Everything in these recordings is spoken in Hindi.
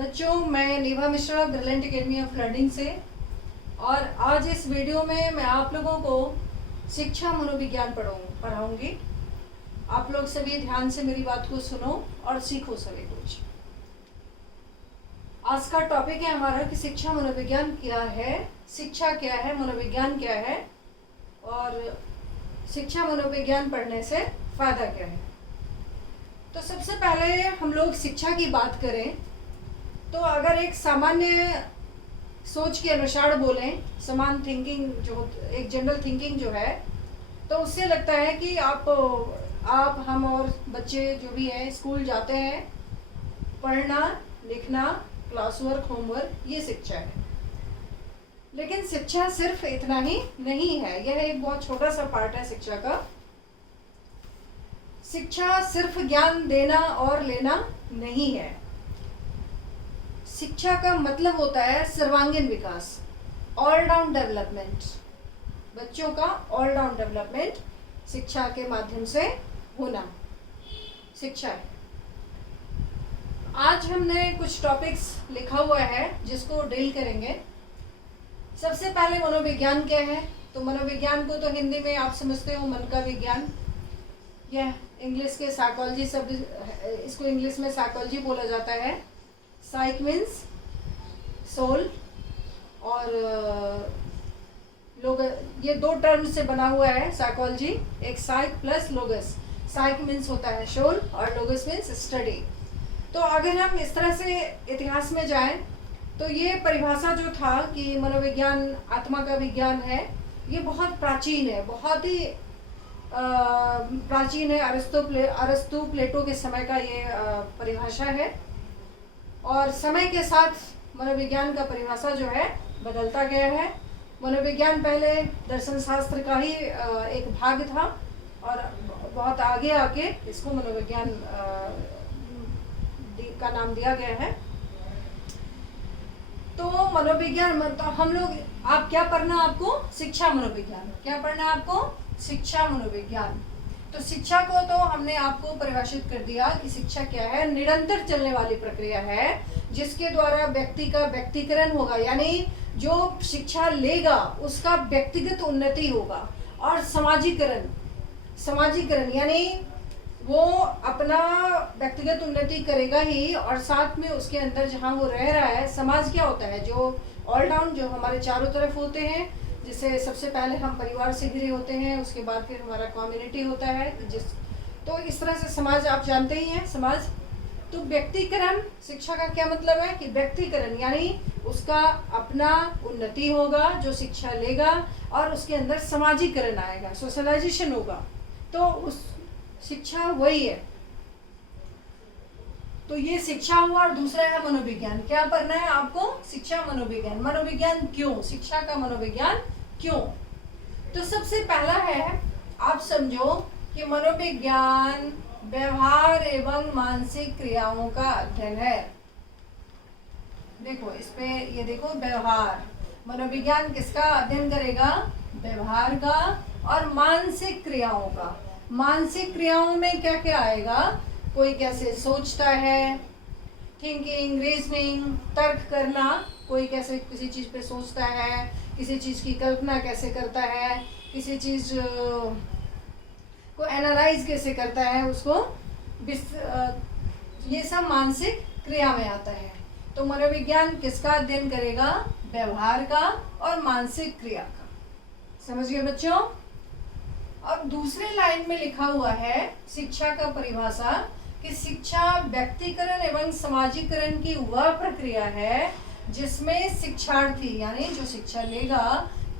बच्चों, मैं Neha Mishra brilliant academy of learning से। और आज इस वीडियो में मैं आप लोगों को शिक्षा मनोविज्ञान पढ़ाऊंगी। आप लोग सभी ध्यान से मेरी बात को सुनो और सीखो सभी कुछ। आज का टॉपिक है हमारा कि शिक्षा मनोविज्ञान क्या है, शिक्षा क्या है, मनोविज्ञान क्या है और शिक्षा मनोविज्ञान पढ़ने से फायदा क्या है। तो सबसे पहले हम लोग शिक्षा की बात करें तो अगर एक सामान्य सोच के अनुसार बोलें, समान थिंकिंग जो एक जनरल थिंकिंग जो है, तो उससे लगता है कि आप हम और बच्चे जो भी हैं स्कूल जाते हैं, पढ़ना लिखना, क्लास वर्क, होमवर्क, ये शिक्षा है। लेकिन शिक्षा सिर्फ इतना ही नहीं है, यह एक बहुत छोटा सा पार्ट है शिक्षा का। शिक्षा सिर्फ ज्ञान देना और लेना नहीं है। शिक्षा का मतलब होता है सर्वांगीण विकास, ऑल राउंड डेवलपमेंट। बच्चों का ऑल राउंड डेवलपमेंट शिक्षा के माध्यम से होना शिक्षा है। आज हमने कुछ टॉपिक्स लिखा हुआ है जिसको डील करेंगे। सबसे पहले मनोविज्ञान क्या है। तो मनोविज्ञान को तो हिंदी में आप समझते हो मन का विज्ञान। यह इंग्लिश के साइकोलॉजी शब्द, इसको इंग्लिश में साइकोलॉजी बोला जाता है। साइक मीन्स सोल और लोग, ये दो टर्म से बना हुआ है साइकोलॉजी। एक साइक प्लस लोगस। साइक मीन्स होता है सोल और लोगस मीन्स स्टडी। तो अगर हम इस तरह से इतिहास में जाएं तो ये परिभाषा जो था कि मनोविज्ञान आत्मा का विज्ञान है, ये बहुत प्राचीन है, बहुत ही प्राचीन है। अरस्तु प्लेटो के समय का ये परिभाषा है। और समय के साथ मनोविज्ञान का परिभाषा जो है बदलता गया है। मनोविज्ञान पहले दर्शन शास्त्र का ही एक भाग था और बहुत आगे आके इसको मनोविज्ञान का नाम दिया गया है। तो मनोविज्ञान तो हम लोग, आप क्या पढ़ना, आपको शिक्षा मनोविज्ञान। क्या पढ़ना आपको? शिक्षा मनोविज्ञान। तो शिक्षा को तो हमने आपको परिभाषित कर दिया कि शिक्षा क्या है। निरंतर चलने वाली प्रक्रिया है जिसके द्वारा व्यक्ति का व्यक्तिकरण होगा, यानी जो शिक्षा लेगा उसका व्यक्तिगत उन्नति होगा। और समाजीकरण यानी वो अपना व्यक्तिगत उन्नति करेगा ही, और साथ में उसके अंदर जहाँ वो रह रहा है, समाज क्या होता है, जो ऑल राउंड, जो हमारे चारों तरफ होते हैं, जिसे सबसे पहले हम परिवार से घिरे होते हैं, उसके बाद फिर हमारा कम्युनिटी होता है, तो इस तरह से समाज आप जानते ही हैं समाज। तो व्यक्तिकरण, शिक्षा का क्या मतलब है कि व्यक्तिकरण यानी उसका अपना उन्नति होगा जो शिक्षा लेगा, और उसके अंदर समाजीकरण आएगा, सोशलाइजेशन होगा। तो उस शिक्षा वही है। तो ये शिक्षा हुआ। और दूसरा है मनोविज्ञान। क्या पढ़ना है आपको? शिक्षा मनोविज्ञान। मनोविज्ञान क्यों? शिक्षा का मनोविज्ञान क्यों? तो सबसे पहला है, आप समझो कि मनोविज्ञान व्यवहार एवं मानसिक क्रियाओं का अध्ययन है। देखो इस पे, ये देखो व्यवहार। मनोविज्ञान किसका अध्ययन करेगा? व्यवहार का और मानसिक क्रियाओं का। मानसिक क्रियाओं में क्या क्या आएगा? कोई कैसे सोचता है, थिंकिंग, रीजनिंग, तर्क करना। कोई कैसे किसी चीज़ पे सोचता है, किसी चीज़ की कल्पना कैसे करता है, किसी चीज़ को एनालाइज कैसे करता है, उसको ये सब मानसिक क्रिया में आता है। तो मनोविज्ञान किसका अध्ययन करेगा? व्यवहार का और मानसिक क्रिया का। समझ गए बच्चों? अब दूसरे लाइन में लिखा हुआ है शिक्षा का परिभाषा कि शिक्षा व्यक्तिकरण एवं समाजीकरण की वह प्रक्रिया है जिसमें शिक्षार्थी यानी जो शिक्षा लेगा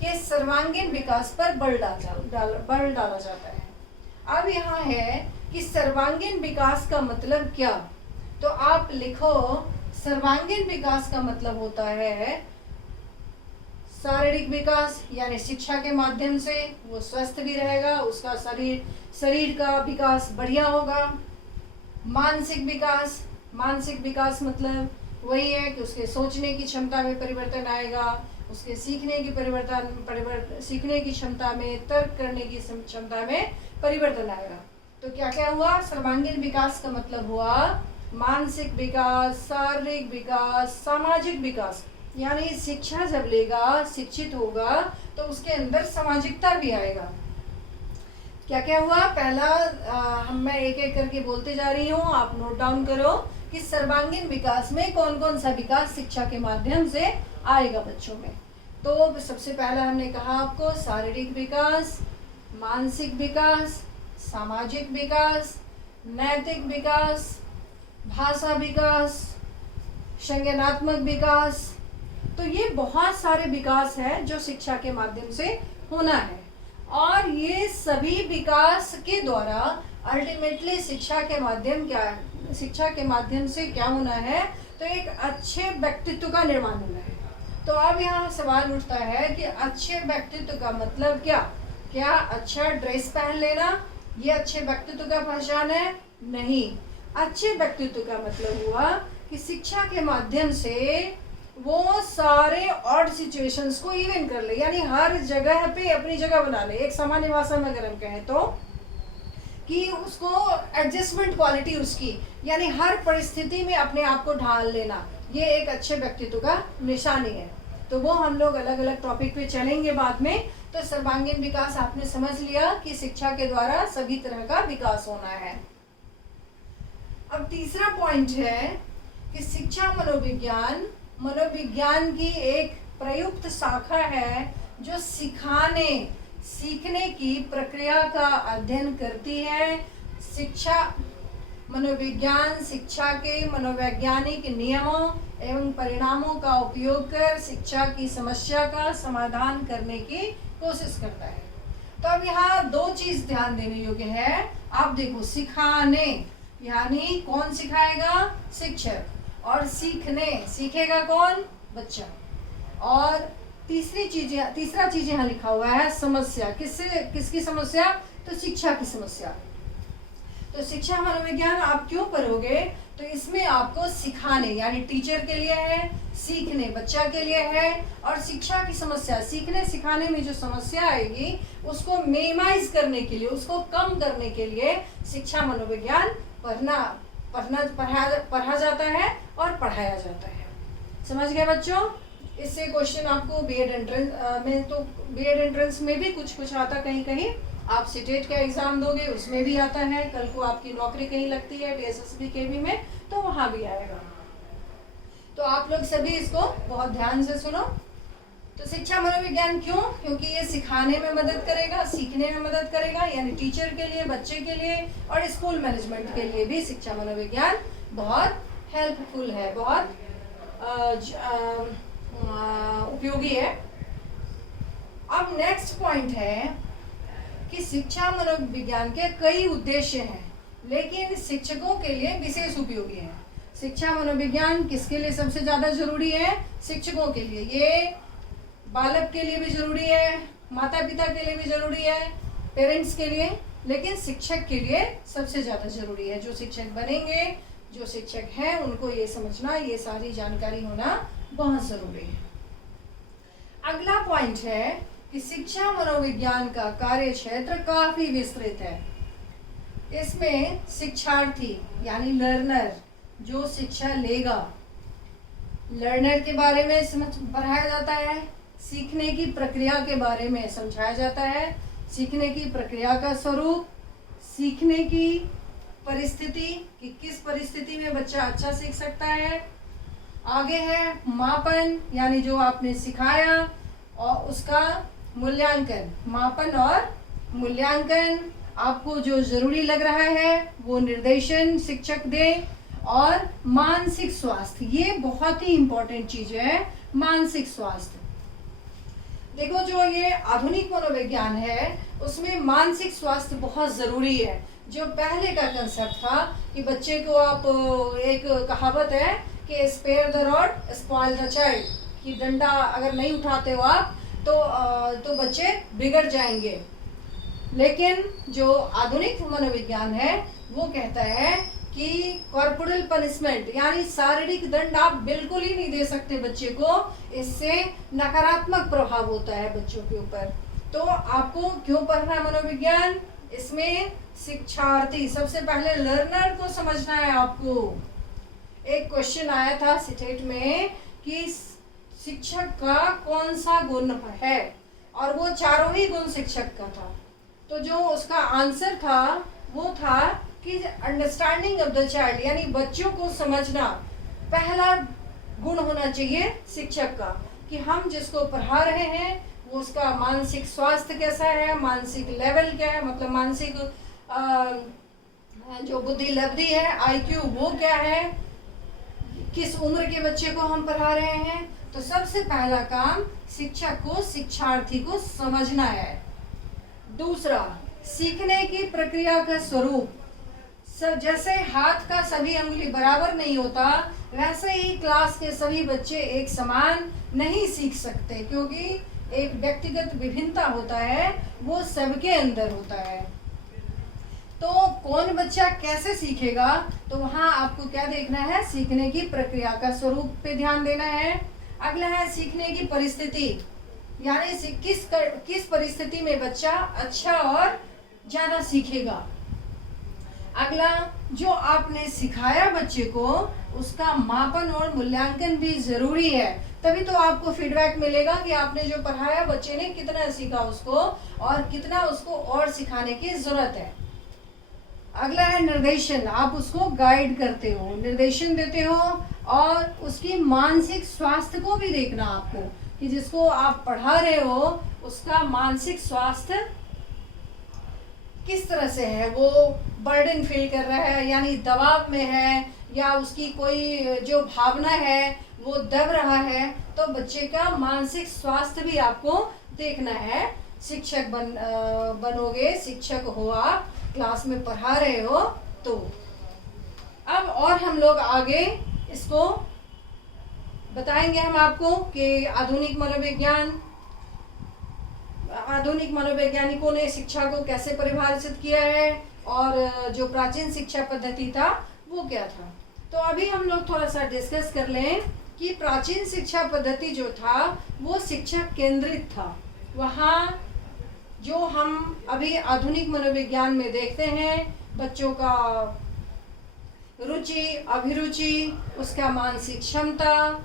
के सर्वांगीण विकास पर बल डाला जाता है। अब यहाँ है कि सर्वांगीण विकास का मतलब क्या। तो आप लिखो, सर्वांगीण विकास का मतलब होता है शारीरिक विकास, यानी शिक्षा के माध्यम से वो स्वस्थ भी रहेगा, उसका शरीर का विकास बढ़िया होगा। मानसिक विकास मतलब वही है कि उसके सोचने की क्षमता में परिवर्तन आएगा, उसके सीखने की क्षमता में, तर्क करने की क्षमता में परिवर्तन आएगा। तो क्या क्या हुआ? सर्वांगीण विकास का मतलब हुआ मानसिक विकास, शारीरिक विकास, सामाजिक विकास। यानी शिक्षा जब लेगा, शिक्षित होगा, तो उसके अंदर सामाजिकता भी आएगा। क्या क्या हुआ? पहला मैं एक एक करके बोलते जा रही हूँ, आप नोट डाउन करो कि सर्वांगीण विकास में कौन कौन सा विकास शिक्षा के माध्यम से आएगा बच्चों में। तो सबसे पहला हमने कहा आपको शारीरिक विकास, मानसिक विकास, सामाजिक विकास, नैतिक विकास, भाषा विकास, संज्ञानात्मक विकास। तो ये बहुत सारे विकास है जो शिक्षा के माध्यम से होना है, और ये सभी विकास के द्वारा अल्टीमेटली शिक्षा के माध्यम से क्या होना है? तो एक अच्छे व्यक्तित्व का निर्माण होना है। तो अब यहाँ सवाल उठता है कि अच्छे व्यक्तित्व का मतलब क्या? क्या अच्छा ड्रेस पहन लेना ये अच्छे व्यक्तित्व का पहचान है? नहीं। अच्छे व्यक्तित्व का मतलब हुआ कि शिक्षा के माध्यम से वो सारे ऑड सिचुएशंस को इवन कर ले, यानी हर जगह पे अपनी जगह बना ले। एक सामान्य भाषा में अगर हम कहें तो कि उसको एडजस्टमेंट क्वालिटी उसकी, यानी हर परिस्थिति में अपने आप को ढाल लेना, ये एक अच्छे व्यक्तित्व का निशानी है। तो वो हम लोग अलग अलग टॉपिक पे चलेंगे बाद में। तो सर्वांगीण विकास आपने समझ लिया कि शिक्षा के द्वारा सभी तरह का विकास होना है। अब तीसरा पॉइंट है कि शिक्षा मनोविज्ञान की एक प्रयुक्त शाखा है जो सीखने की प्रक्रिया का अध्ययन करती है। मनोविज्ञान शिक्षा के मनोवैज्ञानिक नियमों एवं परिणामों का उपयोग कर शिक्षा की समस्या का समाधान करने की कोशिश करता है। तो अब यहाँ दो चीज ध्यान देने योग्य है। आप देखो, सिखाने यानी कौन सिखाएगा? शिक्षक। और सीखेगा कौन? बच्चा। और तीसरा चीज यहाँ लिखा हुआ है समस्या। किसकी समस्या? तो शिक्षा की समस्या। तो शिक्षा मनोविज्ञान आप क्यों पढ़ोगे? तो इसमें आपको सिखाने यानी टीचर के लिए है, सीखने बच्चा के लिए है, और शिक्षा की समस्या सीखने सिखाने में जो समस्या आएगी उसको मिनिमाइज करने के लिए, उसको कम करने के लिए शिक्षा मनोविज्ञान पढ़ा जाता है और पढ़ाया जाता है। समझ गए बच्चों? इससे क्वेश्चन आपको बीएड एंट्रेंस में भी कुछ आता, कहीं आप सीटेट का एग्जाम दोगे उसमें भी आता है, कल को आपकी नौकरी कहीं लगती है टीएसएसबी केवी में तो वहां भी आएगा। तो आप लोग सभी इसको बहुत ध्यान से सुनो। तो शिक्षा मनोविज्ञान क्यों? क्योंकि ये सिखाने में मदद करेगा, सीखने में मदद करेगा, यानी टीचर के लिए, बच्चे के लिए और स्कूल मैनेजमेंट के लिए भी शिक्षा मनोविज्ञान बहुत हेल्पफुल है, बहुत उपयोगी है। अब नेक्स्ट पॉइंट है कि शिक्षा मनोविज्ञान के कई उद्देश्य हैं, लेकिन शिक्षकों के लिए विशेष उपयोगी है। शिक्षा मनोविज्ञान किसके लिए सबसे ज्यादा जरूरी है? शिक्षकों के लिए। ये बालक के लिए भी जरूरी है, माता पिता के लिए भी जरूरी है, पेरेंट्स के लिए, लेकिन शिक्षक के लिए सबसे ज्यादा जरूरी है। जो शिक्षक बनेंगे, जो शिक्षक हैं, उनको ये समझना, ये सारी जानकारी होना बहुत जरूरी है। अगला पॉइंट है कि शिक्षा मनोविज्ञान का कार्य क्षेत्र काफी विस्तृत है। इसमें शिक्षार्थी यानी लर्नर, जो शिक्षा लेगा, लर्नर के बारे में पढ़ाया जाता है, सीखने की प्रक्रिया के बारे में समझाया जाता है, सीखने की प्रक्रिया का स्वरूप, सीखने की परिस्थिति कि किस परिस्थिति में बच्चा अच्छा सीख सकता है। आगे है मापन, यानी जो आपने सिखाया और उसका मूल्यांकन, मापन और मूल्यांकन, आपको जो जरूरी लग रहा है वो निर्देशन शिक्षक दे। और मानसिक स्वास्थ्य, ये बहुत ही इंपॉर्टेंट चीज है, मानसिक स्वास्थ्य। देखो, जो ये आधुनिक मनोविज्ञान है उसमें मानसिक स्वास्थ्य बहुत जरूरी है। जो पहले का कंसेप्ट था कि बच्चे को आप, एक कहावत है कि spare the rod spoil the child, कि डंडा अगर नहीं उठाते हो आप तो बच्चे बिगड़ जाएंगे। लेकिन जो आधुनिक मनोविज्ञान है वो कहता है कि कॉर्पोरल पनिशमेंट यानी शारीरिक दंड आप बिल्कुल ही नहीं दे सकते बच्चे को, इससे नकारात्मक प्रभाव होता है बच्चों के ऊपर। तो आपको क्यों पढ़ना है मनोविज्ञान? इसमें शिक्षार्थी, सबसे पहले लर्नर को समझना है आपको एक क्वेश्चन आया था सिटेट में कि शिक्षक का कौन सा गुण है, और वो चारों ही गुण शिक्षक का था। तो जो उसका आंसर था वो था कि अंडरस्टैंडिंग ऑफ द चाइल्ड, यानी बच्चों को समझना पहला गुण होना चाहिए शिक्षक का, कि हम जिसको पढ़ा रहे हैं वो उसका मानसिक स्वास्थ्य कैसा है, मानसिक लेवल क्या है, मतलब मानसिक जो बुद्धि लब्धि है, आईक्यू वो क्या है, किस उम्र के बच्चे को हम पढ़ा रहे हैं। तो सबसे पहला काम शिक्षक को शिक्षार्थी को समझना है। दूसरा, सीखने की प्रक्रिया का स्वरूप। जैसे हाथ का सभी अंगुली बराबर नहीं होता, वैसे ही क्लास के सभी बच्चे एक समान नहीं सीख सकते, क्योंकि एक व्यक्तिगत विभिन्नता होता है, वो सबके अंदर होता है। तो कौन बच्चा कैसे सीखेगा, तो वहाँ आपको क्या देखना है, सीखने की प्रक्रिया का स्वरूप पे ध्यान देना है। अगला है सीखने की परिस्थिति, यानी किस परिस्थिति में बच्चा अच्छा और ज्यादा सीखेगा। अगला, जो आपने सिखाया बच्चे को उसका मापन और मूल्यांकन भी जरूरी है, तभी तो आपको फीडबैक मिलेगा कि आपने जो पढ़ाया बच्चे ने कितना सीखा उसको, और कितना उसको और सिखाने की जरूरत है। अगला है निर्देशन, आप उसको गाइड करते हो, निर्देशन देते हो, और उसकी मानसिक स्वास्थ्य को भी देखना आपको, कि जिसको आप पढ़ा रहे हो उसका मानसिक स्वास्थ्य किस तरह से है, वो बर्डन फील कर रहा है, यानी दबाव में है, या उसकी कोई जो भावना है वो दब रहा है। तो बच्चे का मानसिक स्वास्थ्य भी आपको देखना है। शिक्षक बनोगे, शिक्षक हो आप, क्लास में पढ़ा रहे हो तो। अब और हम लोग आगे इसको बताएंगे हम आपको कि आधुनिक मनोवैज्ञानिकों ने शिक्षा को कैसे परिभाषित किया है, और जो प्राचीन शिक्षा पद्धति था वो क्या था। तो अभी हम लोग थोड़ा सा डिस्कस कर लें कि प्राचीन शिक्षा पद्धति जो था वो शिक्षक केंद्रित था। वहाँ जो हम अभी आधुनिक मनोविज्ञान में देखते हैं, बच्चों का रुचि, अभिरुचि, उसका मानसिक क्षमता,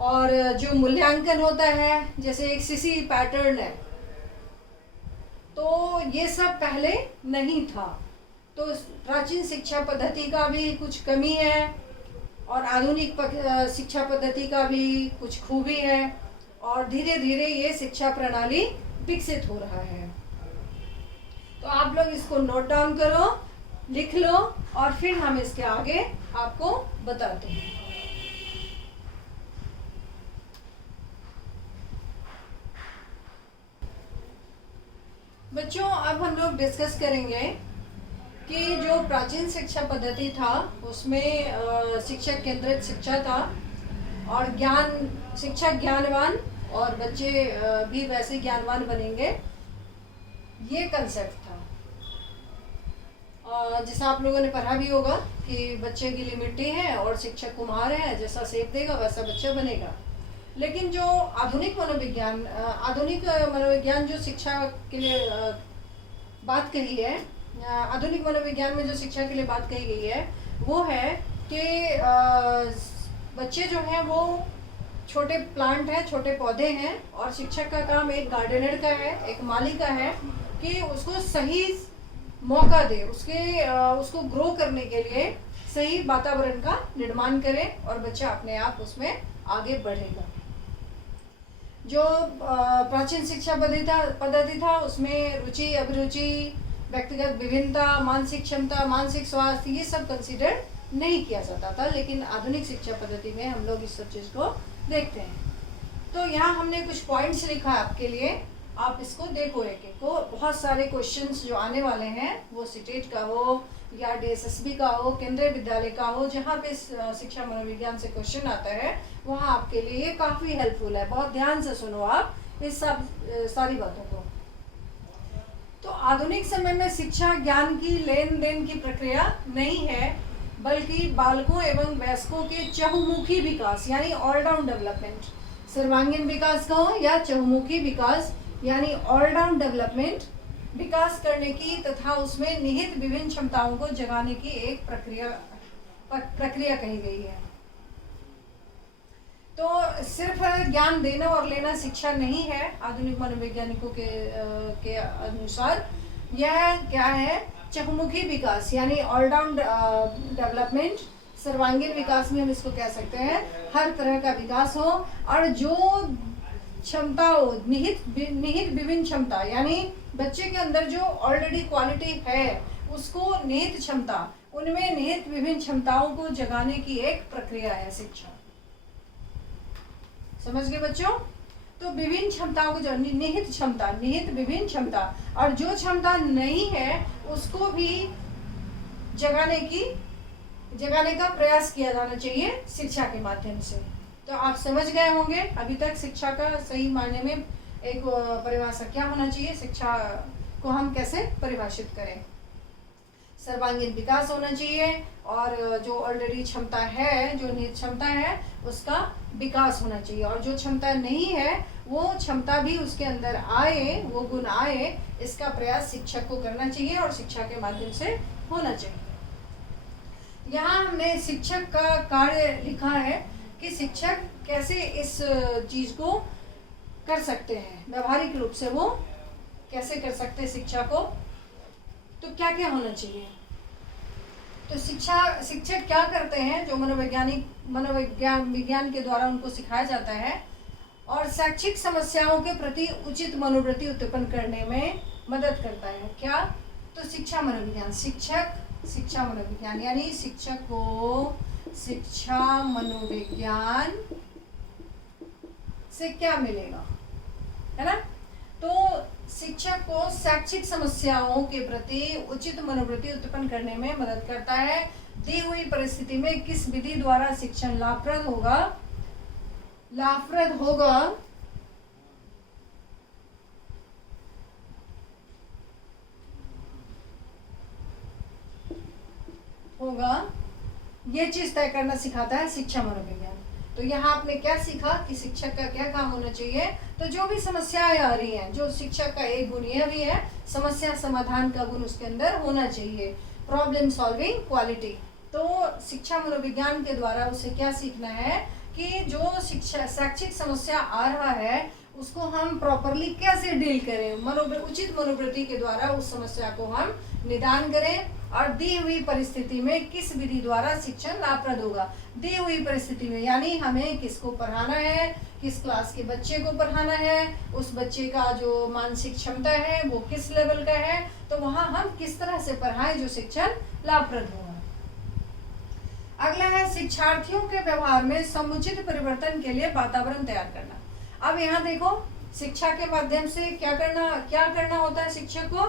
और जो मूल्यांकन होता है, जैसे एक सीसी पैटर्न है, तो ये सब पहले नहीं था। तो प्राचीन शिक्षा पद्धति का भी कुछ कमी है, और आधुनिक शिक्षा पद्धति का भी कुछ खूबी है, और धीरे धीरे ये शिक्षा प्रणाली विकसित हो रहा है। तो आप लोग इसको नोट डाउन करो, लिख लो, और फिर हम इसके आगे आपको बताते हैं। बच्चों, अब हम लोग डिस्कस करेंगे कि जो प्राचीन शिक्षा पद्धति था उसमें शिक्षक केंद्रित शिक्षा था, और शिक्षक ज्ञानवान और बच्चे भी वैसे ज्ञानवान बनेंगे, ये कंसेप्ट था। जैसा आप लोगों ने पढ़ा भी होगा कि बच्चे की लिमिटें हैं और शिक्षक कुम्हार है, जैसा सेब देगा वैसा बच्चा बनेगा। लेकिन जो आधुनिक मनोविज्ञान जो शिक्षा के लिए बात कही है, आधुनिक मनोविज्ञान में जो शिक्षा के लिए बात कही गई है वो है कि बच्चे जो हैं वो छोटे प्लांट हैं, छोटे पौधे हैं, और शिक्षक का काम एक गार्डनर का है, एक माली का है, कि उसको सही मौका दे, उसको ग्रो करने के लिए सही वातावरण का निर्माण करे, और बच्चा अपने आप उसमें आगे बढ़ेगा। जो प्राचीन शिक्षा पद्धति था उसमें रुचि, अभिरुचि, व्यक्तिगत विभिन्नता, मानसिक क्षमता, मानसिक स्वास्थ्य, ये सब कंसीडर नहीं किया जाता था। लेकिन आधुनिक शिक्षा पद्धति में हम लोग इस सब चीज़ को देखते हैं। तो यहाँ हमने कुछ पॉइंट्स लिखा है आपके लिए, आप इसको देखो एक एक को। बहुत सारे क्वेश्चंस जो आने वाले हैं वो सिटेट का हो या डीएसएसबी का हो, केंद्रीय विद्यालय का हो, जहाँ पे शिक्षा मनोविज्ञान से क्वेश्चन आता है वहाँ आपके लिए ये काफ़ी हेल्पफुल है। बहुत ध्यान से सुनो आप इस सब सारी बातों को। तो आधुनिक समय में शिक्षा ज्ञान की लेन देन की प्रक्रिया नहीं है, बल्कि बालकों एवं वयस्कों के चहुमुखी विकास यानी ऑलराउंड डेवलपमेंट, सर्वांगीण विकास का हो या चहुमुखी विकास यानी ऑलराउंड डेवलपमेंट, विकास करने की तथा उसमें निहित विभिन्न क्षमताओं को जगाने की एक प्रक्रिया कही गई है। तो सिर्फ ज्ञान देना और लेना शिक्षा नहीं है। आधुनिक मनोवैज्ञानिकों के अनुसार यह क्या है, चहुमुखी विकास यानी ऑलराउंड डेवलपमेंट, सर्वांगीण विकास में हम इसको कह सकते हैं। हर तरह का विकास हो और जो क्षमताओं निहित विभिन्न क्षमता यानी बच्चे के अंदर जो ऑलरेडी क्वालिटी है उसको निहित क्षमता, उनमें निहित विभिन्न क्षमताओं को जगाने की एक प्रक्रिया है शिक्षा। समझ गए बच्चों? तो विभिन्न क्षमताओं को जो निहित क्षमता, निहित विभिन्न क्षमता और जो क्षमता नहीं है उसको भी जगाने का प्रयास किया जाना चाहिए शिक्षा के माध्यम से। तो आप समझ गए होंगे अभी तक शिक्षा का सही मायने में एक परिभाषा क्या होना चाहिए, शिक्षा को हम कैसे परिभाषित करें। सर्वांगीण विकास होना चाहिए और जो ऑलरेडी क्षमता है, जो निहित क्षमता है उसका विकास होना चाहिए और जो क्षमता नहीं है वो क्षमता भी उसके अंदर आए, वो गुण आए, इसका प्रयास शिक्षक को करना चाहिए और शिक्षा के माध्यम से होना चाहिए। यहाँ हमने शिक्षक का कार्य लिखा है कि शिक्षक कैसे इस चीज को कर सकते हैं, व्यवहारिक रूप से वो कैसे कर सकते हैं शिक्षा को। तो क्या क्या होना चाहिए? तो शिक्षक क्या करते हैं, जो विज्ञान के द्वारा उनको सिखाया जाता है और शैक्षिक समस्याओं के प्रति उचित मनोवृत्ति उत्पन्न करने में मदद करता है। क्या? तो शिक्षा मनोविज्ञान यानी शिक्षक को शिक्षा मनोविज्ञान से क्या मिलेगा, है ना? तो शिक्षक को शैक्षिक समस्याओं के प्रति उचित मनोवृत्ति उत्पन्न करने में मदद करता है। दी हुई परिस्थिति में किस विधि द्वारा शिक्षण लाभप्रद होगा ये चीज तय करना सिखाता है शिक्षा मनोविज्ञान। तो यहाँ आपने क्या सीखा कि शिक्षक का क्या काम होना चाहिए। तो जो भी समस्याएं आ रही हैं, जो शिक्षक का एक गुण यह भी है, समस्या समाधान का गुण उसके अंदर होना चाहिए, प्रॉब्लम सॉल्विंग क्वालिटी। तो शिक्षा मनोविज्ञान के द्वारा उसे क्या सीखना है कि जो शैक्षिक समस्या आ रहा है उसको हम प्रॉपरली कैसे डील करें, उचित मनोवृत्ति के द्वारा उस समस्या को हम निदान करें और दी हुई परिस्थिति में किस विधि द्वारा शिक्षण लाभप्रद होगा। दी हुई परिस्थिति में यानी हमें किसको पढ़ाना है, किस क्लास के बच्चे को पढ़ाना है, उस बच्चे का जो मानसिक क्षमता है वो किस लेवल का है, तो वहाँ हम किस तरह से पढ़ाएं जो शिक्षण लाभप्रद होगा। अगला है शिक्षार्थियों के व्यवहार में समुचित परिवर्तन के लिए वातावरण तैयार करना। अब यहाँ देखो, शिक्षा के माध्यम से क्या करना होता है शिक्षक को।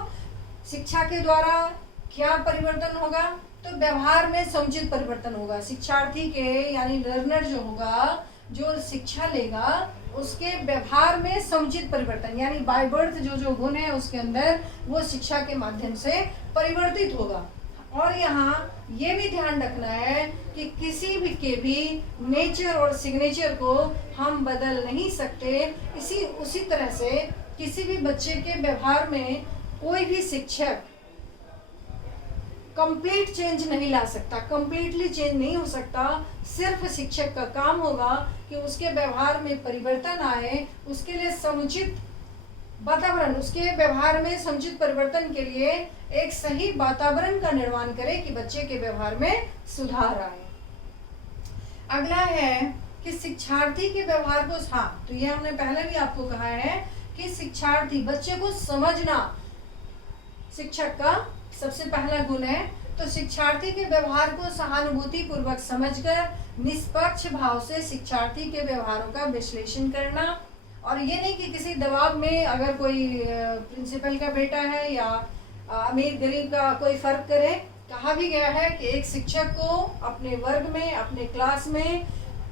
शिक्षा के द्वारा क्या परिवर्तन होगा, तो व्यवहार में समुचित परिवर्तन होगा। शिक्षार्थी के यानी लर्नर जो होगा, जो शिक्षा लेगा, उसके व्यवहार में समुचित परिवर्तन यानी बाय बर्थ जो गुण है उसके अंदर वो शिक्षा के माध्यम से परिवर्तित होगा। और यहाँ ये भी ध्यान रखना है कि किसी भी के भी नेचर और सिग्नेचर को हम बदल नहीं सकते। उसी तरह से किसी भी बच्चे के व्यवहार में कोई भी शिक्षक कंप्लीट चेंज नहीं ला सकता, कंप्लीटली चेंज नहीं हो सकता। सिर्फ शिक्षक का काम होगा कि उसके व्यवहार में परिवर्तन आए, उसके लिए समुचित वातावरण, उसके व्यवहार में समुचित परिवर्तन के लिए एक सही वातावरण का निर्माण करे कि बच्चे के व्यवहार में सुधार आए। अगला है कि शिक्षार्थी के व्यवहार को, हाँ, तो ये हमने पहले भी आपको कहा है कि शिक्षार्थी, बच्चे को समझना शिक्षक का सबसे पहला गुण है। तो शिक्षार्थी के व्यवहार को सहानुभूति पूर्वक समझकर निष्पक्ष भाव से शिक्षार्थी के व्यवहारों का विश्लेषण करना। और ये नहीं कि किसी दबाव में अगर कोई प्रिंसिपल का बेटा है या अमीर गरीब का कोई फर्क करे। कहा भी गया है कि एक शिक्षक को अपने वर्ग में, अपने क्लास में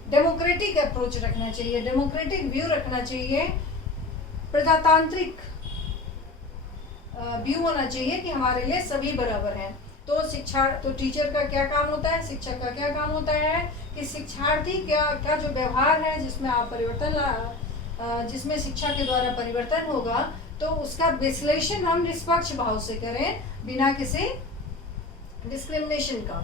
डेमोक्रेटिक अप्रोच रखना चाहिए, डेमोक्रेटिक व्यू रखना चाहिए, प्रजातांत्रिक व्यू होना चाहिए कि हमारे लिए सभी बराबर हैं। तो टीचर का क्या काम होता है, शिक्षक का क्या काम होता है कि शिक्षार्थी क्या जो व्यवहार है जिसमें आप जिसमें शिक्षा के द्वारा परिवर्तन होगा, तो उसका विश्लेषण हम निष्पक्ष भाव से करें बिना किसी डिस्क्रिमिनेशन का।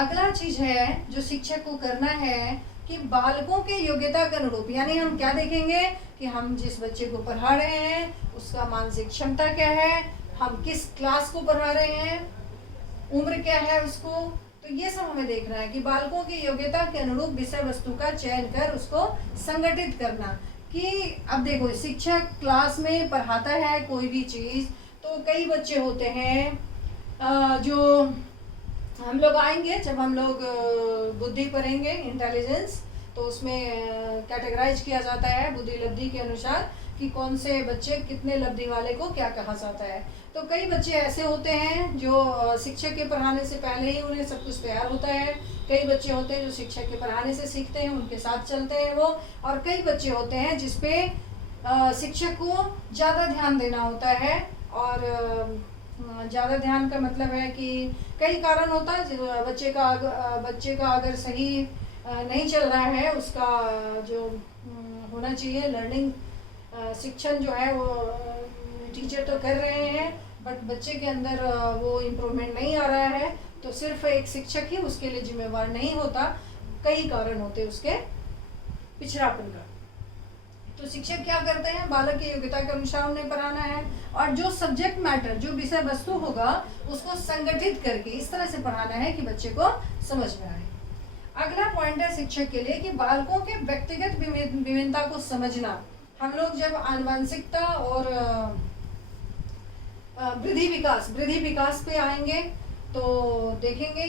अगला चीज है जो शिक्षक को करना है कि बालकों के योग्यता के अनुरूप, यानी हम क्या देखेंगे कि हम जिस बच्चे को पढ़ा रहे हैं उसका मानसिक क्षमता क्या है, हम किस क्लास को पढ़ा रहे हैं, उम्र क्या है उसको, तो ये सब हमें देखना है कि बालकों की योग्यता के अनुरूप विषय वस्तु का चयन कर उसको संगठित करना। कि अब देखो शिक्षक क्लास में पढ़ाता है कोई भी चीज़, तो कई बच्चे होते हैं जो हम लोग आएंगे जब हम लोग बुद्धि पढ़ेंगे, इंटेलिजेंस, तो उसमें कैटेगराइज किया जाता है बुद्धि लब्धि के अनुसार कि कौन से बच्चे कितने लब्धि वाले को क्या कहा जाता है। तो कई बच्चे ऐसे होते हैं जो शिक्षक के पढ़ाने से पहले ही उन्हें सब कुछ तैयार होता है, कई बच्चे होते हैं जो शिक्षक के पढ़ाने से सीखते हैं, उनके साथ चलते हैं वो, और कई बच्चे होते हैं जिसपे शिक्षक को ज़्यादा ध्यान देना होता है। और ज़्यादा ध्यान का मतलब है कि कई कारण होता है, बच्चे का अगर सही नहीं चल रहा है, उसका जो होना चाहिए लर्निंग शिक्षण जो है वो टीचर तो कर रहे हैं बट बच्चे के अंदर वो इम्प्रूवमेंट नहीं आ रहा है, तो सिर्फ एक शिक्षक ही उसके लिए जिम्मेवार नहीं होता, कई कारण होते हैं उसके पिछड़ापन का। तो शिक्षक क्या करते हैं, बालक की योग्यता के अनुसार उन्हें पढ़ाना है और जो सब्जेक्ट मैटर, जो विषय वस्तु होगा उसको संगठित करके इस तरह से पढ़ाना है कि बच्चे को समझ में आए। अगला पॉइंट है शिक्षक के लिए कि बालकों के व्यक्तिगत विभिन्नता को समझना। हम लोग जब आनुवंशिकता और वृद्धि विकास पे आएंगे तो देखेंगे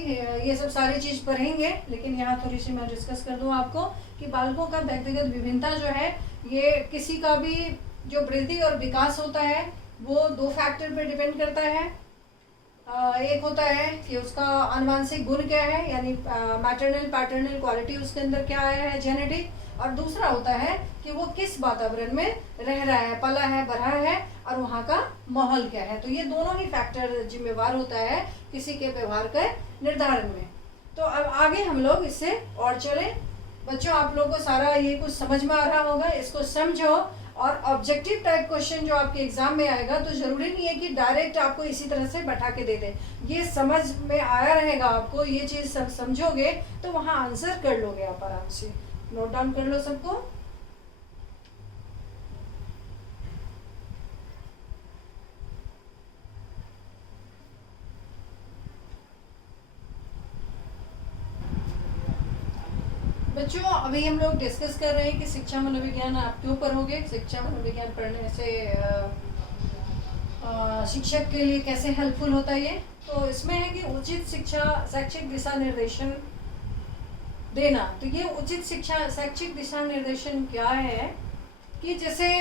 ये सब सारी चीज़ पढ़ेंगे, लेकिन यहाँ थोड़ी सी मैं डिस्कस कर दूँ आपको कि बालकों का व्यक्तिगत विभिन्नता जो है ये किसी का भी जो वृद्धि और विकास होता है वो दो फैक्टर पे डिपेंड करता है। एक होता है कि उसका आनुवंशिक गुण क्या है, यानी मैटरनल पैटर्नल क्वालिटी उसके अंदर क्या आया है, जेनेटिक, और दूसरा होता है कि वो किस वातावरण में रह रहा है, पला है, बढ़ा है, और वहाँ का माहौल क्या है। तो ये दोनों ही फैक्टर जिम्मेवार होता है किसी के व्यवहार के निर्धारण में। तो अब आगे हम लोग इससे और चलें। बच्चों आप लोगों को सारा ये कुछ समझ में आ रहा होगा, इसको समझो। और ऑब्जेक्टिव टाइप क्वेश्चन जो आपके एग्जाम में आएगा तो जरूरी नहीं है कि डायरेक्ट आपको इसी तरह से बैठा के दे दे, ये समझ में आया रहेगा आपको, ये चीज़ सब समझोगे तो वहाँ आंसर कर लोगे आप आराम से। नोट डाउन कर लो सबको। बच्चों अभी हम लोग डिस्कस कर रहे हैं कि शिक्षा मनोविज्ञान आपके ऊपर हो गए। शिक्षा मनोविज्ञान पढ़ने से शिक्षक के लिए कैसे हेल्पफुल होता है ये, तो इसमें है कि उचित शिक्षा शैक्षिक दिशा निर्देशन देना। तो ये उचित शिक्षा शैक्षिक दिशा निर्देशन क्या है कि जैसे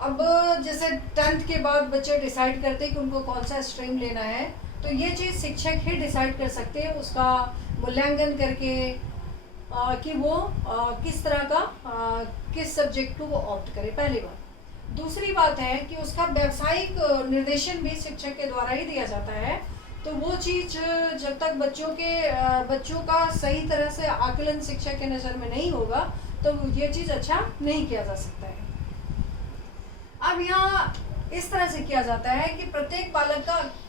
अब जैसे 10th के बाद बच्चे डिसाइड करते हैं कि उनको कौन सा स्ट्रीम लेना है, तो ये चीज़ शिक्षक ही डिसाइड कर सकते हैं उसका मूल्यांकन करके कि वो किस तरह का किस सब्जेक्ट को वो ऑप्ट करे, पहली बात। दूसरी बात है कि उसका व्यावसायिक निर्देशन भी शिक्षक के द्वारा ही दिया जाता है। तो वो चीज़ जब तक बच्चों का सही तरह से आकलन शिक्षक के नज़र में नहीं होगा तो ये चीज़ अच्छा नहीं किया जा सकता है। अब यहाँ इस तरह से किया जाता है कि प्रत्येक बालक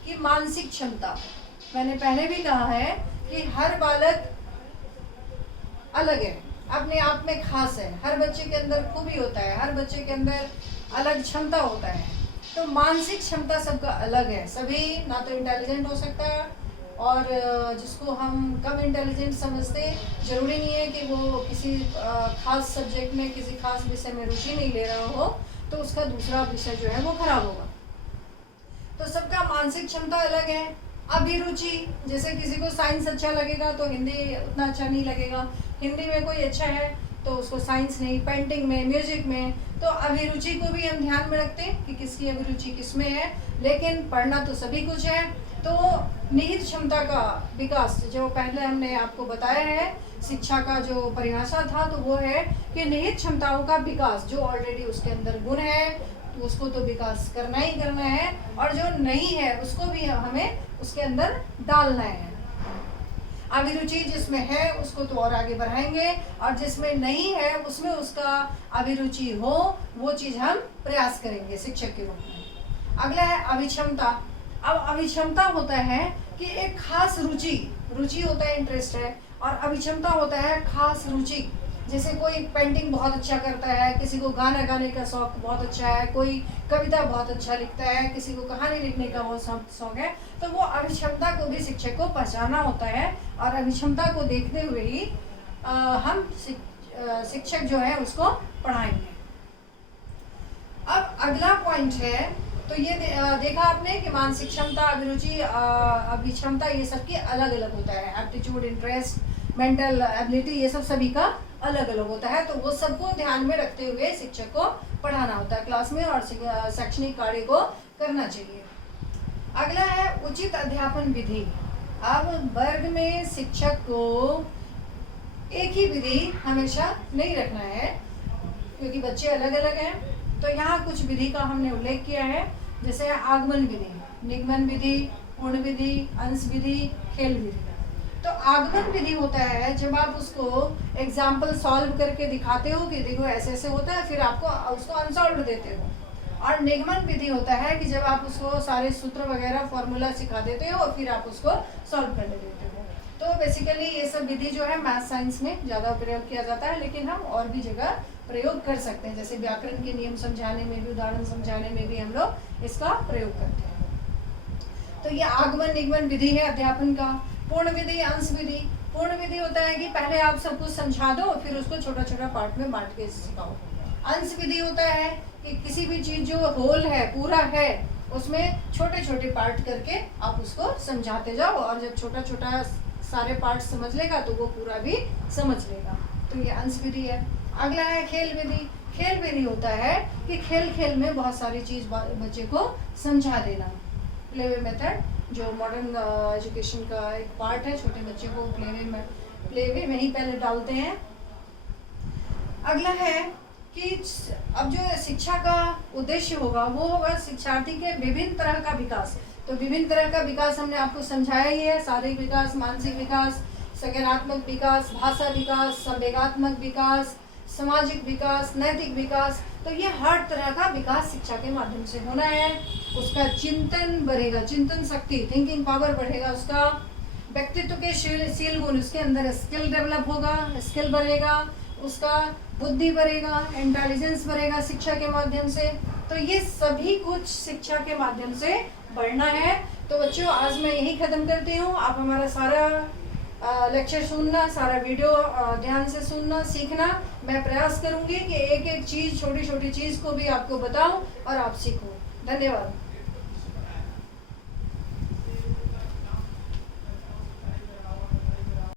की मानसिक क्षमता, मैंने पहले भी कहा है कि हर बालक अलग है, अपने आप में खास है, हर बच्चे के अंदर खूबी होता है, हर बच्चे के अंदर अलग क्षमता होता है। तो मानसिक क्षमता सबका अलग है, सभी ना तो इंटेलिजेंट हो सकता है, और जिसको हम कम इंटेलिजेंट समझते, ज़रूरी नहीं है कि वो किसी खास सब्जेक्ट में किसी खास विषय में रुचि नहीं ले रहा हो तो उसका दूसरा विषय जो है वो खराब होगा। तो सबका मानसिक क्षमता अलग है। अभिरुचि, जैसे किसी को साइंस अच्छा लगेगा तो हिंदी उतना अच्छा नहीं लगेगा, हिंदी में कोई अच्छा है तो उसको साइंस नहीं, पेंटिंग में, म्यूजिक में। तो अभिरुचि को भी हम ध्यान में रखते हैं कि किसकी अभिरुचि किस में है, लेकिन पढ़ना तो सभी कुछ है। तो निहित क्षमता का विकास, जो पहले हमने आपको बताया है शिक्षा का जो परिभाषा था, तो वो है कि निहित क्षमताओं का विकास, जो ऑलरेडी उसके अंदर गुण है तो उसको तो विकास करना ही करना है, और जो नहीं है उसको भी हमें उसके अंदर डालना है। अभिरुचि जिसमें है उसको तो और आगे बढ़ाएंगे, और जिसमें नहीं है उसमें उसका अभिरुचि हो वो चीज़ हम प्रयास करेंगे शिक्षक के रूप में। अगला है अभिक्षमता। अब अभिक्षमता होता है कि एक खास रुचि, रुचि होता है इंटरेस्ट है, और अभिक्षमता होता है खास रुचि। जैसे कोई पेंटिंग बहुत अच्छा करता है, किसी को गाना गाने का शौक बहुत अच्छा है, कोई कविता बहुत अच्छा लिखता है, किसी को कहानी लिखने का बहुत शौक है, तो वो अभिक्षमता को भी शिक्षक को पहचानना होता है, और अभिक्षमता को देखते हुए ही हम शिक्षक जो है उसको पढ़ाएंगे। अब अगला पॉइंट है, तो ये देखा आपने कि मानसिक क्षमता, अभिरुचि, अभिक्षमता ये सबकी अलग अलग होता है। एप्टीट्यूड, इंटरेस्ट, मेंटल एबिलिटी, ये सब सभी का अलग अलग होता है। तो वो सबको ध्यान में रखते हुए शिक्षक को पढ़ाना होता है क्लास में, और शैक्षणिक कार्य को करना चाहिए। अगला है उचित अध्यापन विधि। अब वर्ग में शिक्षक को एक ही विधि हमेशा नहीं रखना है, क्योंकि बच्चे अलग अलग हैं। तो यहाँ कुछ विधि का हमने उल्लेख किया है, जैसे आगमन विधि, निगमन विधि, पूर्ण विधि, अंश विधि, खेल विधि। तो आगमन विधि होता है जब आप उसको एग्जाम्पल सॉल्व करके दिखाते हो कि देखो ऐसे ऐसे होता है, फिर आपको उसको अनसॉल्व देते हो। और निगमन विधि होता है कि जब आप उसको सारे सूत्र वगैरह फॉर्मूला सिखा देते हो और फिर आप उसको सॉल्व करने देते हो। तो बेसिकली ये सब विधि जो है मैथ साइंस में ज़्यादा प्रयोग किया जाता है, लेकिन हम और भी जगह प्रयोग कर सकते हैं, जैसे व्याकरण के नियम समझाने में भी, उदाहरण समझाने में भी हम लोग इसका प्रयोग करते हैं। तो ये आगमन निगमन विधि है अध्यापन का। पूर्ण विधि, अंश विधि। पूर्ण विधि होता है कि पहले आप सब कुछ समझा दो, फिर उसको छोटा छोटा पार्ट में बांट के सिखाओ। अंश विधि होता है कि किसी भी चीज जो होल है, पूरा है, उसमें छोटे छोटे पार्ट करके आप उसको समझाते जाओ, और जब छोटा छोटा सारे पार्ट समझ लेगा तो वो पूरा भी समझ लेगा। तो ये अंश विधि है। अगला है खेल विधि। खेल विधि होता है कि खेल खेल में बहुत सारी चीज बच्चे को समझा देना। प्लेवे मेथड जो मॉडर्न एजुकेशन का एक पार्ट है, छोटे बच्चे को प्लेवे में ही पहले डालते हैं। अगला है कि अब जो शिक्षा का उद्देश्य होगा वो होगा शिक्षार्थी के विभिन्न तरह का विकास। तो विभिन्न तरह का विकास हमने आपको समझाया ही है, शारीरिक विकास, मानसिक विकास, सकारात्मक विकास, भाषा विकास, संवेगात्मक विकास, सामाजिक विकास, नैतिक विकास। तो ये हर तरह का विकास शिक्षा के माध्यम से होना है। उसका चिंतन बढ़ेगा, चिंतन शक्ति, थिंकिंग पावर बढ़ेगा, उसका व्यक्तित्व के शील गुण, उसके अंदर स्किल डेवलप होगा, स्किल बढ़ेगा, उसका बुद्धि बढ़ेगा, इंटेलिजेंस बढ़ेगा शिक्षा के माध्यम से। तो ये सभी कुछ शिक्षा के माध्यम से बढ़ना है। तो बच्चों आज मैं यही खत्म करती हूँ। आप हमारा सारा लेक्चर सुनना, सारा वीडियो ध्यान से सुनना, सीखना। मैं प्रयास करूंगी कि एक एक चीज़, छोटी छोटी चीज़ को भी आपको बताऊं और आप सीखो। धन्यवाद।